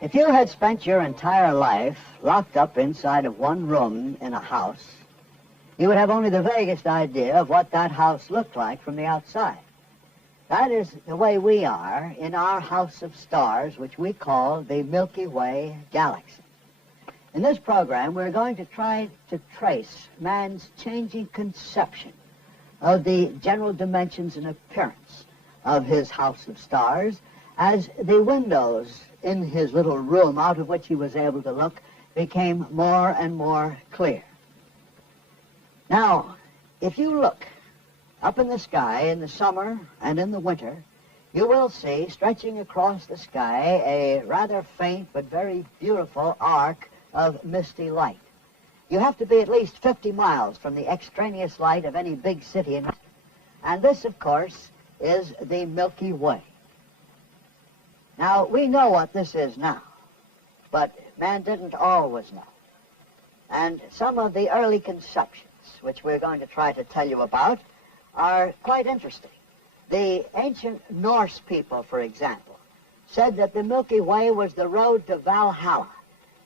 If you had spent your entire life locked up inside of one room in a house, you would have only the vaguest idea of what that house looked like from the outside. That is the way we are in our house of stars, which we call the Milky Way galaxy. In this program, we're going to try to trace man's changing conception of the general dimensions and appearance of his house of stars as the windows in his little room out of which he was able to look became more and more clear. Now, if you look up in the sky in the summer and in the winter, you will see stretching across the sky a rather faint but very beautiful arc of misty light. You have to be at least 50 miles from the extraneous light of any big city, and this, of course, is the Milky Way. Now, we know what this is now, but man didn't always know. And some of the early conceptions, which we're going to try to tell you about, are quite interesting. The ancient Norse people, for example, said that the Milky Way was the road to Valhalla,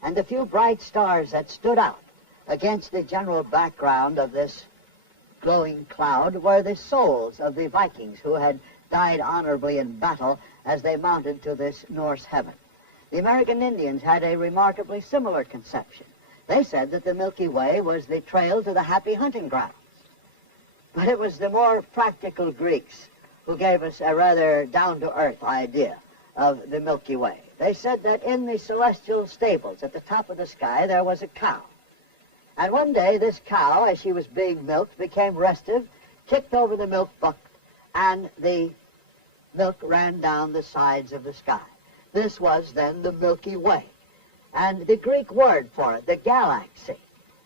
and the few bright stars that stood out against the general background of this glowing cloud were the souls of the Vikings who had died honorably in battle as they mounted to this Norse heaven. The American Indians had a remarkably similar conception. They said that the Milky Way was the trail to the happy hunting grounds. But it was the more practical Greeks who gave us a rather down-to-earth idea of the Milky Way. They said that in the celestial stables at the top of the sky there was a cow. And one day this cow, as she was being milked, became restive, kicked over the milk bucket, and the milk ran down the sides of the sky. This was then the Milky Way. And the Greek word for it, the galaxy,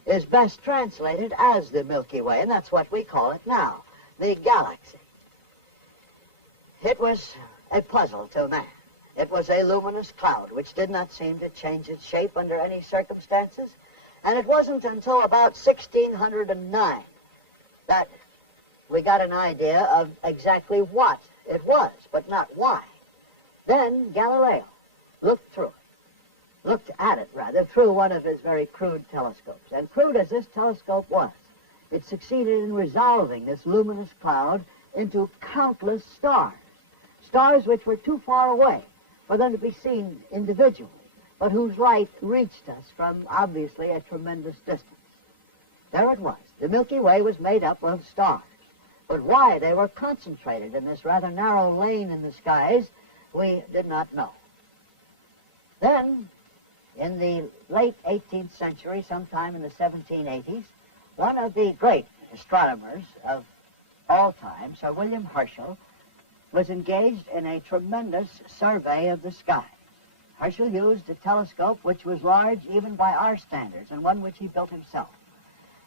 is best translated as the Milky Way, and that's what we call it now, the galaxy. It was a puzzle to man. It was a luminous cloud which did not seem to change its shape under any circumstances, and it wasn't until about 1609 that we got an idea of exactly what it was, but not why. Then Galileo looked at it through one of his very crude telescopes. And crude as this telescope was, it succeeded in resolving this luminous cloud into countless stars, stars which were too far away for them to be seen individually, but whose light reached us from, obviously, a tremendous distance. There it was. The Milky Way was made up of stars. But why they were concentrated in this rather narrow lane in the skies, we did not know. Then, in the late 18th century, sometime in the 1780s, one of the great astronomers of all time, Sir William Herschel, was engaged in a tremendous survey of the sky. Herschel used a telescope which was large even by our standards, and one which he built himself.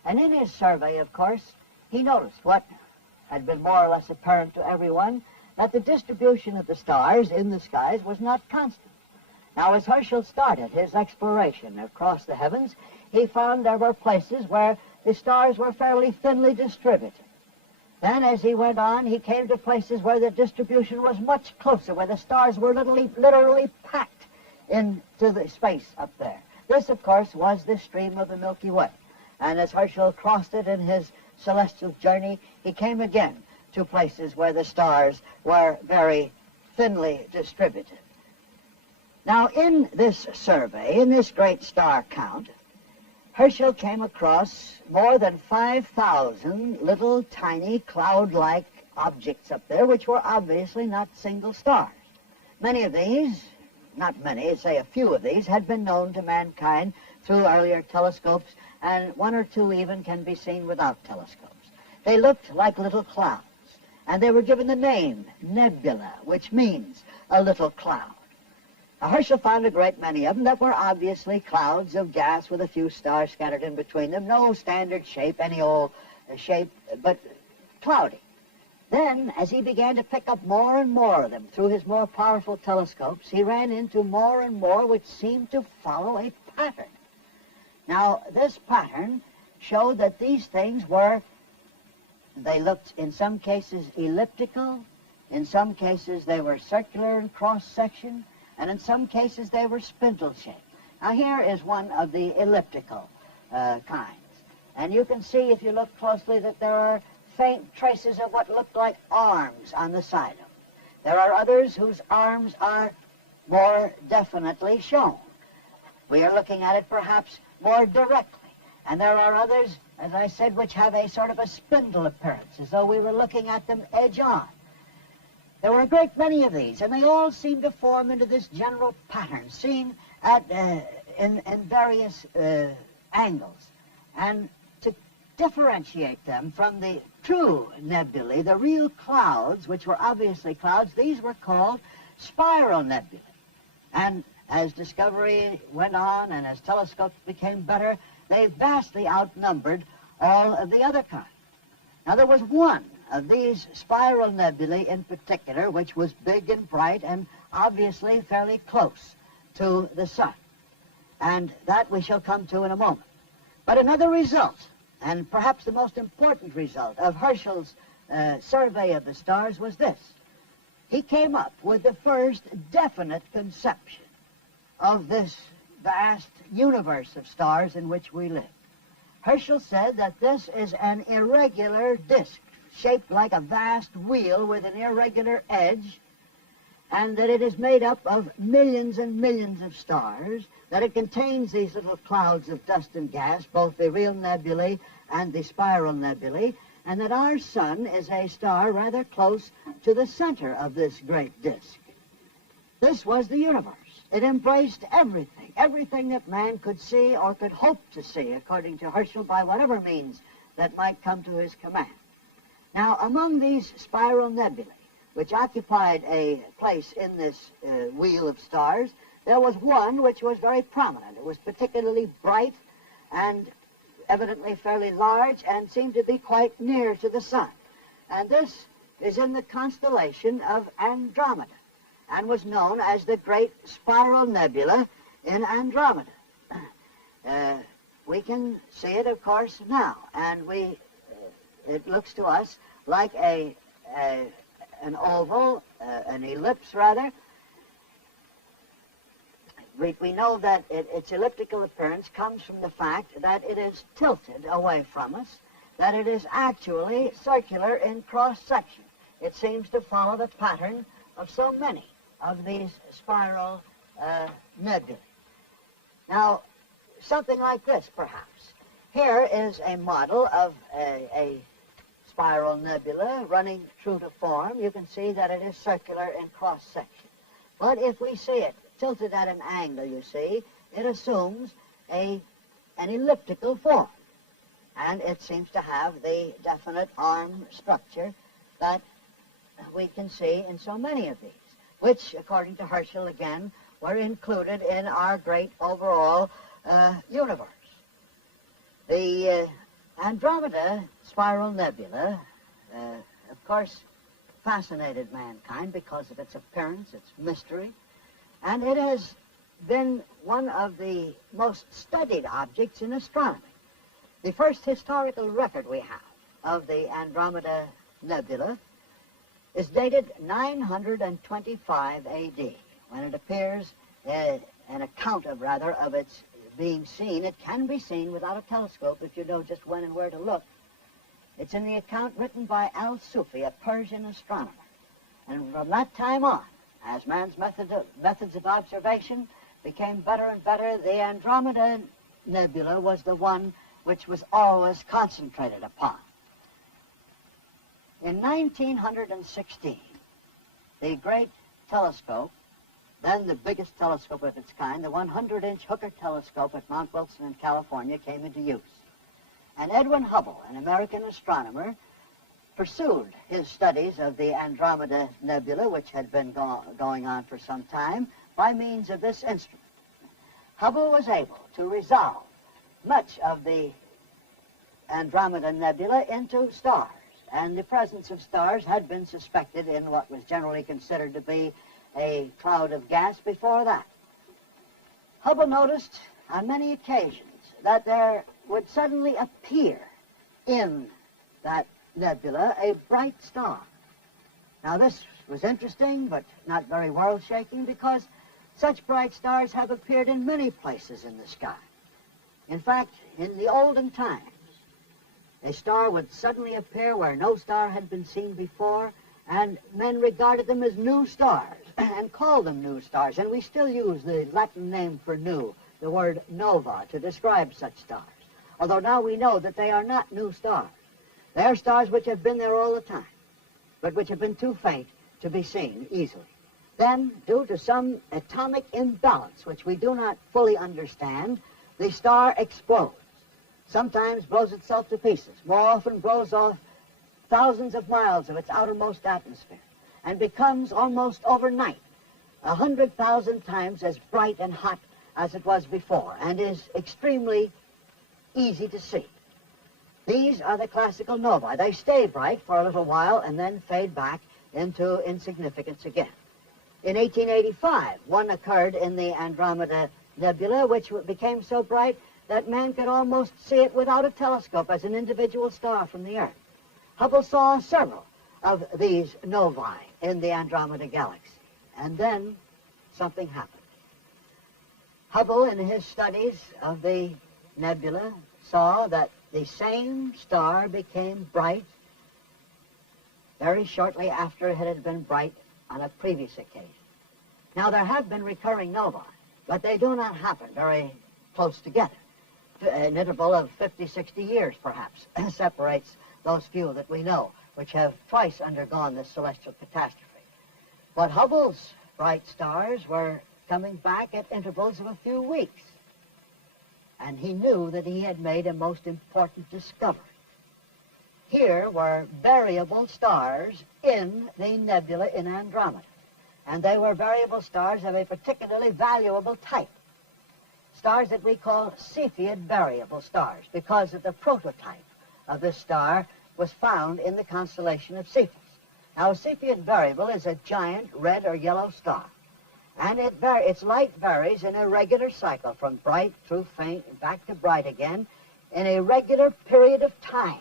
And in his survey, of course, he noticed what had been more or less apparent to everyone, that the distribution of the stars in the skies was not constant. Now, as Herschel started his exploration across the heavens, he found there were places where the stars were fairly thinly distributed. Then, as he went on, he came to places where the distribution was much closer, where the stars were literally packed into the space up there. This, of course, was the stream of the Milky Way. And as Herschel crossed it in his celestial journey, he came again to places where the stars were very thinly distributed. Now, in this survey, in this great star count, Herschel came across more than 5,000 little tiny cloud-like objects up there, which were obviously not single stars. Many of these, not many, say a few of these, had been known to mankind through earlier telescopes, and one or two even can be seen without telescopes. They looked like little clouds, and they were given the name nebula, which means a little cloud. Now, Herschel found a great many of them that were obviously clouds of gas with a few stars scattered in between them, no standard shape, any old shape, but cloudy. Then, as he began to pick up more and more of them through his more powerful telescopes, he ran into more and more which seemed to follow a pattern. Now, this pattern showed that these things were They looked, in some cases, elliptical. In some cases, they were circular in cross-section. And in some cases, they were spindle-shaped. Now, here is one of the elliptical kinds. And you can see, if you look closely, that there are faint traces of what look like arms on the side of them. There are others whose arms are more definitely shown. We are looking at it perhaps more directly. And there are others, as I said, which have a sort of a spindle appearance, as though we were looking at them edge on. There were a great many of these, and they all seem to form into this general pattern, seen at, in various angles. And to differentiate them from the true nebulae, the real clouds, which were obviously clouds, these were called spiral nebulae. And as discovery went on and as telescopes became better, they vastly outnumbered all of the other kinds. Now, there was one of these spiral nebulae in particular, which was big and bright and obviously fairly close to the sun. And that we shall come to in a moment. But another result, and perhaps the most important result of Herschel's survey of the stars, was this. He came up with the first definite conception of this vast universe of stars in which we live. Herschel said that this is an irregular disk shaped like a vast wheel with an irregular edge, and that it is made up of millions and millions of stars, that it contains these little clouds of dust and gas, both the real nebulae and the spiral nebulae, and that our sun is a star rather close to the center of this great disk. This was the universe. It embraced everything, everything that man could see or could hope to see, according to Herschel, by whatever means that might come to his command. Now, among these spiral nebulae, which occupied a place in this wheel of stars, there was one which was very prominent. It was particularly bright and evidently fairly large and seemed to be quite near to the sun. And this is in the constellation of Andromeda and was known as the Great Spiral Nebula in Andromeda. We can see it, of course, now, and it looks to us like an oval, an ellipse, rather. We know that its elliptical appearance comes from the fact that it is tilted away from us, that it is actually circular in cross-section. It seems to follow the pattern of so many of these spiral nebulae. Now, something like this, perhaps. Here is a model of a spiral nebula running true to form. You can see that it is circular in cross-section. But if we see it tilted at an angle, you see, it assumes an elliptical form. And it seems to have the definite arm structure that we can see in so many of these, which, according to Herschel, again, were included in our great overall universe. The Andromeda Spiral Nebula, of course, fascinated mankind because of its appearance, its mystery, and it has been one of the most studied objects in astronomy. The first historical record we have of the Andromeda Nebula is dated 925 A.D., when it appears, an account of, rather, of its being seen. It can be seen without a telescope if you know just when and where to look. It's in the account written by Al-Sufi, a Persian astronomer. And from that time on, as man's methods of observation became better and better, the Andromeda Nebula was the one which was always concentrated upon. In 1916, the great telescope, then the biggest telescope of its kind, the 100-inch Hooker telescope at Mount Wilson in California, came into use. And Edwin Hubble, an American astronomer, pursued his studies of the Andromeda Nebula, which had been going on for some time, by means of this instrument. Hubble was able to resolve much of the Andromeda Nebula into stars, and the presence of stars had been suspected in what was generally considered to be a cloud of gas before that. Hubble noticed on many occasions that there would suddenly appear in that nebula a bright star. Now, this was interesting, but not very world-shaking, because such bright stars have appeared in many places in the sky. In fact, in the olden times, a star would suddenly appear where no star had been seen before, and men regarded them as new stars and called them new stars. And we still use the Latin name for new, the word nova, to describe such stars. Although now we know that they are not new stars. They are stars which have been there all the time, but which have been too faint to be seen easily. Then, due to some atomic imbalance, which we do not fully understand, the star explodes. Sometimes blows itself to pieces, more often blows off thousands of miles of its outermost atmosphere, and becomes almost overnight 100,000 times as bright and hot as it was before, and is extremely easy to see. These are the classical novae. They stay bright for a little while and then fade back into insignificance again. In 1885, one occurred in the Andromeda Nebula, which became so bright that man could almost see it without a telescope as an individual star from the Earth. Hubble saw several of these novae in the Andromeda galaxy, and then something happened. Hubble, in his studies of the nebula, saw that the same star became bright very shortly after it had been bright on a previous occasion. Now, there have been recurring novae, but they do not happen very close together. An interval of 50, 60 years, perhaps, separates those few that we know, which have twice undergone this celestial catastrophe. But Hubble's bright stars were coming back at intervals of a few weeks, and he knew that he had made a most important discovery. Here were variable stars in the nebula in Andromeda, and they were variable stars of a particularly valuable type. Stars that we call Cepheid variable stars, because of the prototype of this star was found in the constellation of Cephus. Now, a Cepheid variable is a giant red or yellow star, and its light varies in a regular cycle from bright through faint and back to bright again in a regular period of time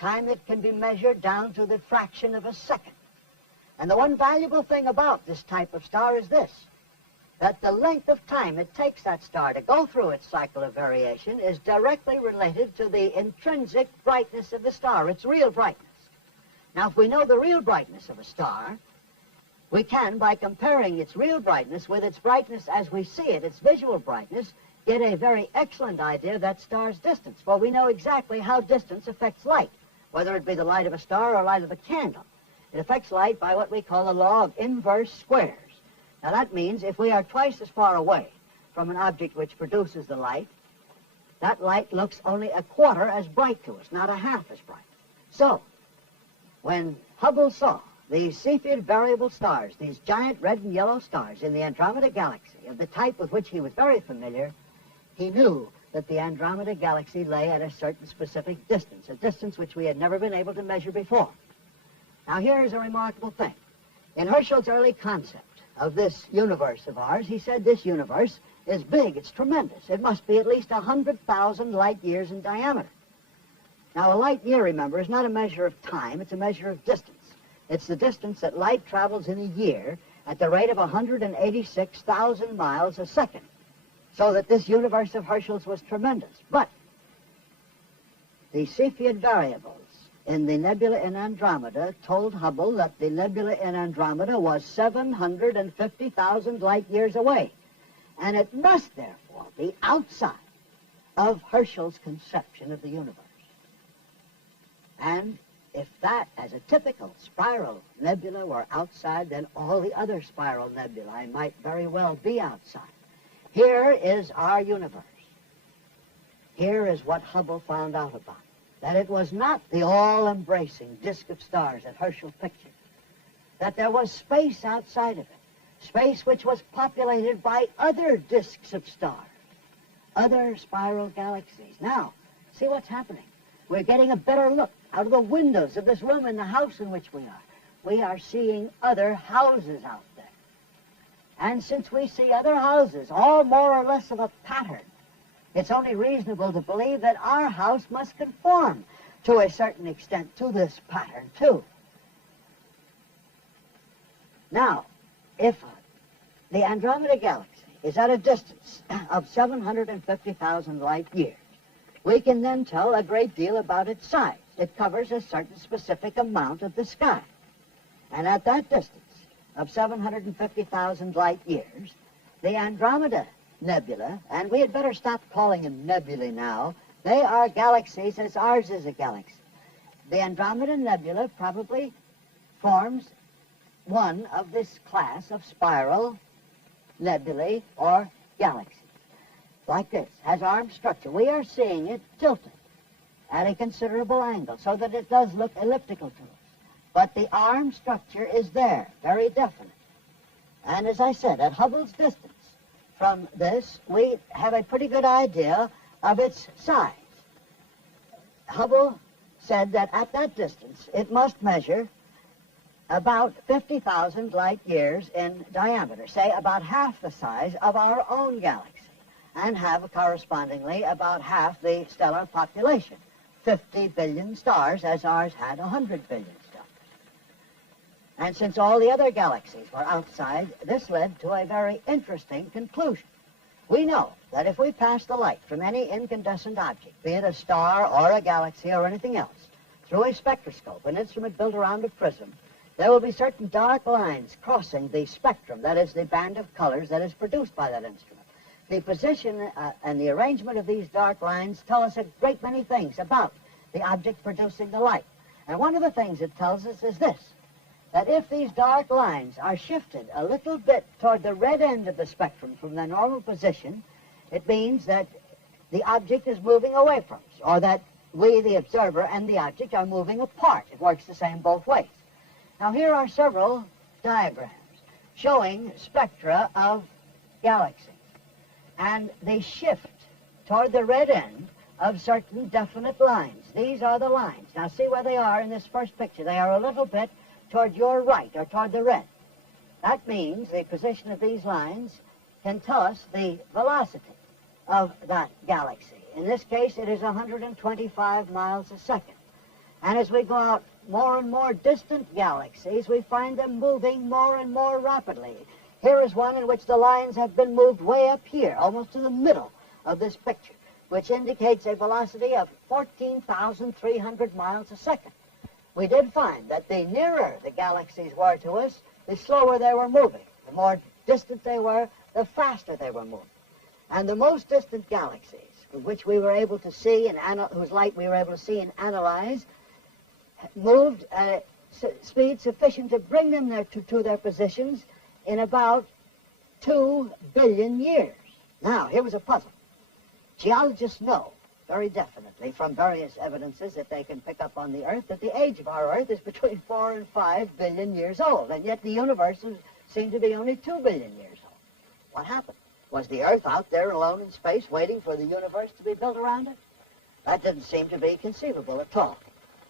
that can be measured down to the fraction of a second. And the one valuable thing about this type of star is this, that the length of time it takes that star to go through its cycle of variation is directly related to the intrinsic brightness of the star, its real brightness. Now, if we know the real brightness of a star, we can, by comparing its real brightness with its brightness as we see it, its visual brightness, get a very excellent idea of that star's distance. For we know exactly how distance affects light, whether it be the light of a star or light of a candle. It affects light by what we call the law of inverse squares. Now, that means if we are twice as far away from an object which produces the light, that light looks only a quarter as bright to us, not a half as bright. So, when Hubble saw these Cepheid variable stars, these giant red and yellow stars in the Andromeda galaxy, of the type with which he was very familiar, he knew that the Andromeda galaxy lay at a certain specific distance, a distance which we had never been able to measure before. Now, here is a remarkable thing. In Herschel's early concept of this universe of ours, he said this universe is big, it's tremendous. It must be at least 100,000 light years in diameter. Now, a light year, remember, is not a measure of time, it's a measure of distance. It's the distance that light travels in a year at the rate of 186,000 miles a second. So that this universe of Herschel's was tremendous. But the Cepheid variables in the nebula in Andromeda told Hubble that the nebula in Andromeda was 750,000 light years away. And it must, therefore, be outside of Herschel's conception of the universe. And if that, as a typical spiral nebula, were outside, then all the other spiral nebulae might very well be outside. Here is our universe. Here is what Hubble found out about. That it was not the all-embracing disk of stars that Herschel pictured. That there was space outside of it. Space which was populated by other disks of stars. Other spiral galaxies. Now, see what's happening. We're getting a better look out of the windows of this room in the house in which we are. We are seeing other houses out there. And since we see other houses, all more or less of a pattern, it's only reasonable to believe that our house must conform to a certain extent to this pattern, too. Now, if the Andromeda Galaxy is at a distance of 750,000 light years, we can then tell a great deal about its size. It covers a certain specific amount of the sky. And at that distance of 750,000 light years, the Andromeda Nebula, and we had better stop calling them nebulae now, they are galaxies as ours is a galaxy. The Andromeda Nebula probably forms one of this class of spiral nebulae or galaxies. Like this, has armed structure. We are seeing it tilted at a considerable angle so that it does look elliptical to us. But the arm structure is there, very definite. And as I said, at Hubble's distance from this, we have a pretty good idea of its size. Hubble said that at that distance, it must measure about 50,000 light years in diameter, say about half the size of our own galaxy, and have correspondingly about half the stellar population, 50 billion stars, as ours had 100 billion stars. And since all the other galaxies were outside, this led to a very interesting conclusion. We know that if we pass the light from any incandescent object, be it a star or a galaxy or anything else, through a spectroscope, an instrument built around a prism, there will be certain dark lines crossing the spectrum, that is, the band of colors that is produced by that instrument. The position and the arrangement of these dark lines tell us a great many things about the object producing the light. And one of the things it tells us is this, that if these dark lines are shifted a little bit toward the red end of the spectrum from their normal position, it means that the object is moving away from us, or that we, the observer, and the object are moving apart. It works the same both ways. Now, here are several diagrams showing spectra of galaxies, and they shift toward the red end of certain definite lines. These are the lines. Now, see where they are in this first picture. They are a little bit toward your right, or toward the red. That means the position of these lines can tell us the velocity of that galaxy. In this case, it is 125 miles a second. And as we go out more and more distant galaxies, we find them moving more and more rapidly. Here is one in which the lines have been moved way up here, almost to the middle of this picture, which indicates a velocity of 14,300 miles a second. We did find that the nearer the galaxies were to us, the slower they were moving. The more distant they were, the faster they were moving. And the most distant galaxies, which we were able to see and whose light we were able to see and analyze, moved at speed sufficient to bring them to their positions in about 2 billion years. Now, here was a puzzle. Geologists know very definitely from various evidences that they can pick up on the Earth that the age of our Earth is between 4 and 5 billion years old, and yet the universe seemed to be only 2 billion years old. What happened? Was the Earth out there alone in space waiting for the universe to be built around it? That didn't seem to be conceivable at all.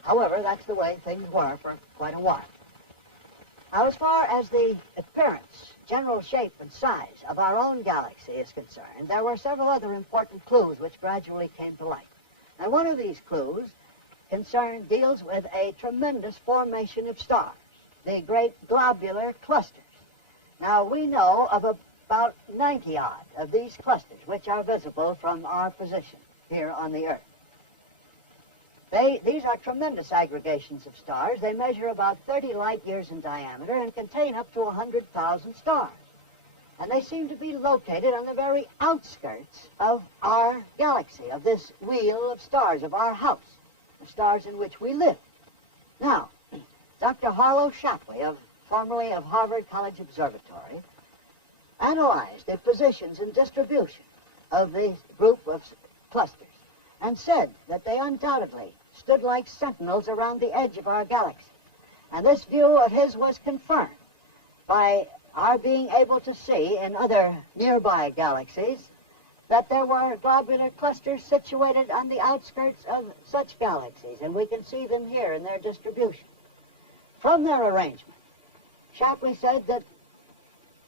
However, that's the way things were for quite a while. Now, as far as the appearance, general shape and size of our own galaxy is concerned, there were several other important clues which gradually came to light. And one of these clues deals with a tremendous formation of stars, the great globular clusters. Now, we know of about 90-odd of these clusters, which are visible from our position here on the Earth. These are tremendous aggregations of stars. They measure about 30 light years in diameter and contain up to 100,000 stars. And they seem to be located on the very outskirts of our galaxy, of this wheel of stars, of our house, the stars in which we live. Now, Dr. Harlow Shapley, formerly of Harvard College Observatory, analyzed the positions and distribution of this group of clusters and said that they undoubtedly stood like sentinels around the edge of our galaxy. And this view of his was confirmed by our being able to see in other nearby galaxies that there were globular clusters situated on the outskirts of such galaxies, and we can see them here in their distribution. From their arrangement, Shapley said that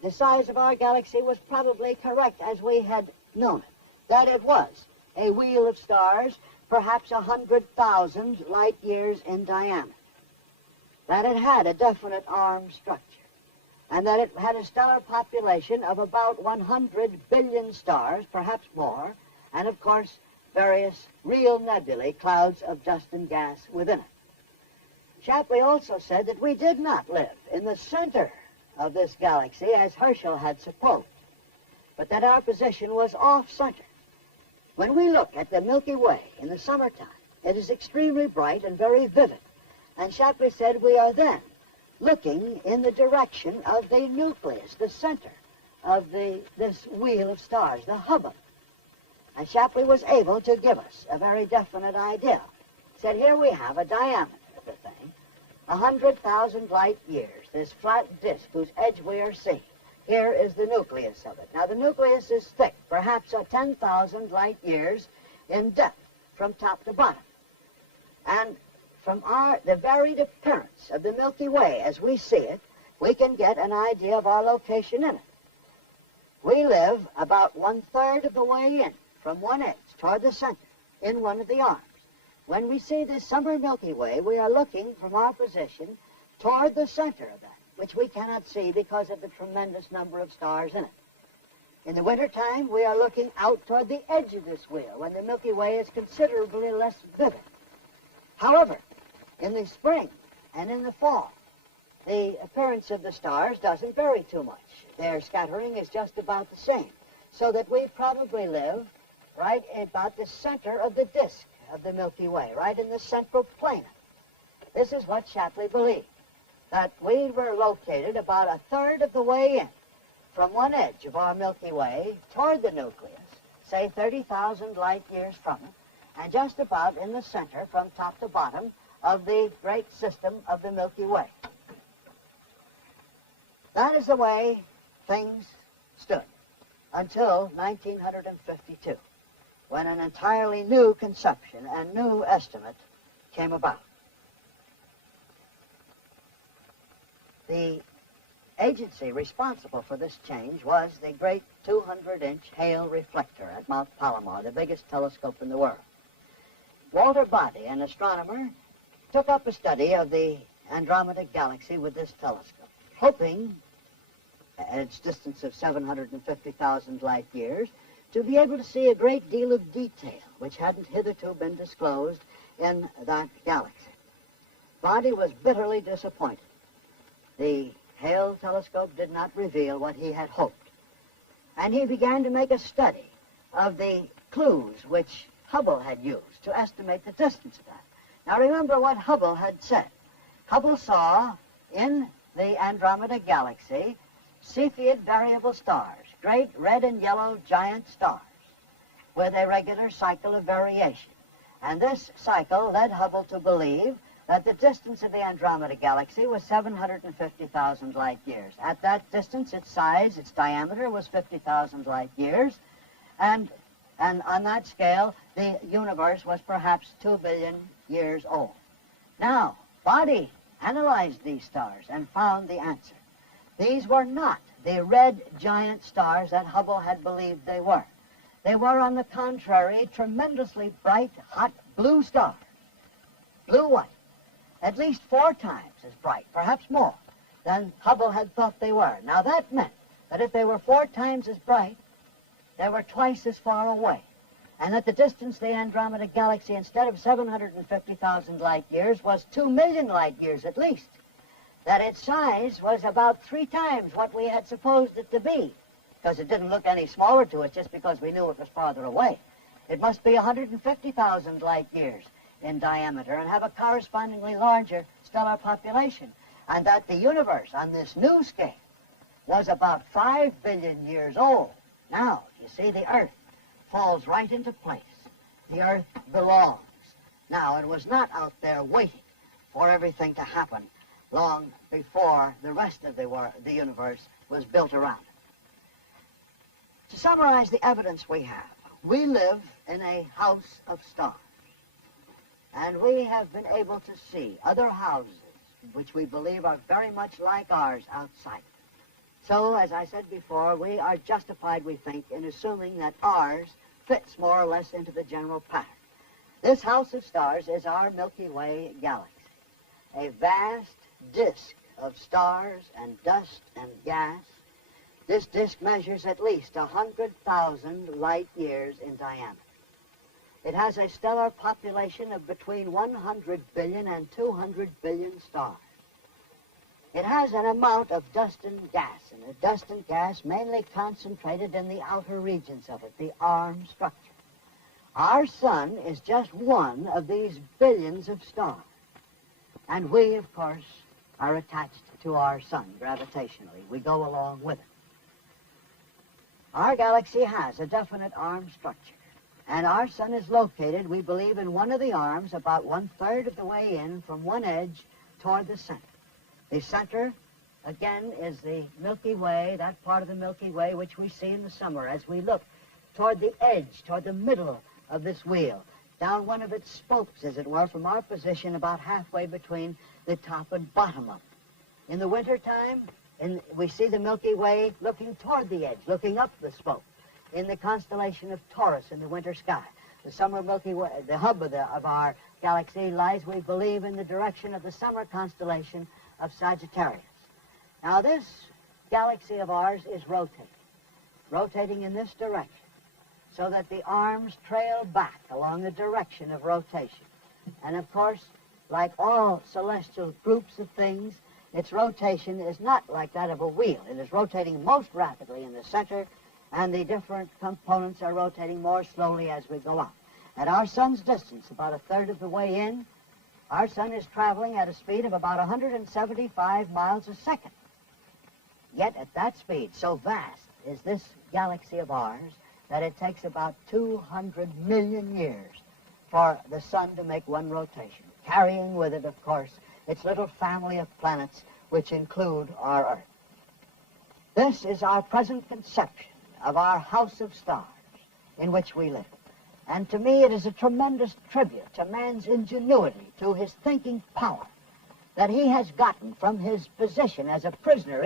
the size of our galaxy was probably correct as we had known it, that it was a wheel of stars perhaps 100,000 light years in diameter, that it had a definite arm structure, and that it had a stellar population of about 100 billion stars, perhaps more, and of course various real nebulae, clouds of dust and gas within it. Shapley also said that we did not live in the center of this galaxy as Herschel had supposed, but that our position was off-center. When we look at the Milky Way in the summertime, it is extremely bright and very vivid, and Shapley said we are then looking in the direction of the nucleus, the center of this wheel of stars, the Hubble. And Shapley was able to give us a very definite idea. He said, here we have a diameter of the thing, 100,000 light years, this flat disk whose edge we are seeing. Here is the nucleus of it. Now, the nucleus is thick, perhaps 10,000 light years in depth from top to bottom. And from the varied appearance of the Milky Way as we see it, we can get an idea of our location in it. We live about 1/3 of the way in, from one edge toward the center, in one of the arms. When we see this summer Milky Way, we are looking from our position toward the center of that, which we cannot see because of the tremendous number of stars in it. In the wintertime, we are looking out toward the edge of this wheel, when the Milky Way is considerably less vivid. However, in the spring and in the fall, the appearance of the stars doesn't vary too much. Their scattering is just about the same, so that we probably live right about the center of the disk of the Milky Way, right in the central plane. This is what Shapley believed, that we were located about 1/3 of the way in, from one edge of our Milky Way toward the nucleus, say 30,000 light years from it, and just about in the center from top to bottom of the great system of the Milky Way. That is the way things stood until 1952, when an entirely new conception and new estimate came about. The agency responsible for this change was the great 200-inch Hale reflector at Mount Palomar, the biggest telescope in the world. Walter Body, an astronomer, took up a study of the Andromeda Galaxy with this telescope, hoping, at its distance of 750,000 light years, to be able to see a great deal of detail which hadn't hitherto been disclosed in that galaxy. Body was bitterly disappointed. The Hale telescope did not reveal what he had hoped, and he began to make a study of the clues which Hubble had used to estimate the distance of that. Now remember what Hubble had said. Hubble saw in the Andromeda Galaxy Cepheid variable stars, great red and yellow giant stars, with a regular cycle of variation. And this cycle led Hubble to believe that the distance of the Andromeda Galaxy was 750,000 light years. At that distance, its size, its diameter was 50,000 light years, and on that scale, the universe was perhaps 2 billion years old. Now, Body analyzed these stars and found the answer. These were not the red giant stars that Hubble had believed they were. They were, on the contrary, tremendously bright, hot blue stars, blue-white, at least 4 times as bright, perhaps more, than Hubble had thought they were. Now, that meant that if they were 4 times as bright, they were twice as far away, and that the distance of the Andromeda Galaxy, instead of 750,000 light years, was 2 million light years at least. That its size was about 3 times what we had supposed it to be, because it didn't look any smaller to us just because we knew it was farther away. It must be 150,000 light years in diameter and have a correspondingly larger stellar population, and that the universe on this new scale was about 5 billion years old. Now, you see, the Earth falls right into place. The Earth belongs. Now, it was not out there waiting for everything to happen long before the rest of the universe was built around it. To summarize the evidence we have, we live in a house of stars, and we have been able to see other houses which we believe are very much like ours outside. So, as I said before, we are justified, we think, in assuming that ours fits more or less into the general pattern. This house of stars is our Milky Way galaxy, a vast disk of stars and dust and gas. This disk measures at least 100,000 light years in diameter. It has a stellar population of between 100 billion and 200 billion stars. It has an amount of dust and gas, and the dust and gas mainly concentrated in the outer regions of it, the arm structure. Our sun is just one of these billions of stars. And we, of course, are attached to our sun gravitationally. We go along with it. Our galaxy has a definite arm structure. And our sun is located, we believe, in one of the arms about 1/3 of the way in from one edge toward the center. The center, again, is the Milky Way, that part of the Milky Way which we see in the summer as we look toward the edge, toward the middle of this wheel, down one of its spokes, as it were, from our position about halfway between the top and bottom of it. In the wintertime, we see the Milky Way looking toward the edge, looking up the spoke, in the constellation of Taurus in the winter sky. The summer Milky Way, the hub of our galaxy, lies, we believe, in the direction of the summer constellation of Sagittarius. Now, this galaxy of ours is rotating in this direction, so that the arms trail back along the direction of rotation. And, of course, like all celestial groups of things, its rotation is not like that of a wheel. It is rotating most rapidly in the center, and the different components are rotating more slowly as we go up. At our sun's distance, about 1/3 of the way in, our sun is traveling at a speed of about 175 miles a second. Yet at that speed, so vast is this galaxy of ours, that it takes about 200 million years for the sun to make one rotation, carrying with it, of course, its little family of planets, which include our Earth. This is our present conception of our house of stars in which we live. And to me, it is a tremendous tribute to man's ingenuity, to his thinking power, that he has gotten from his position as a prisoner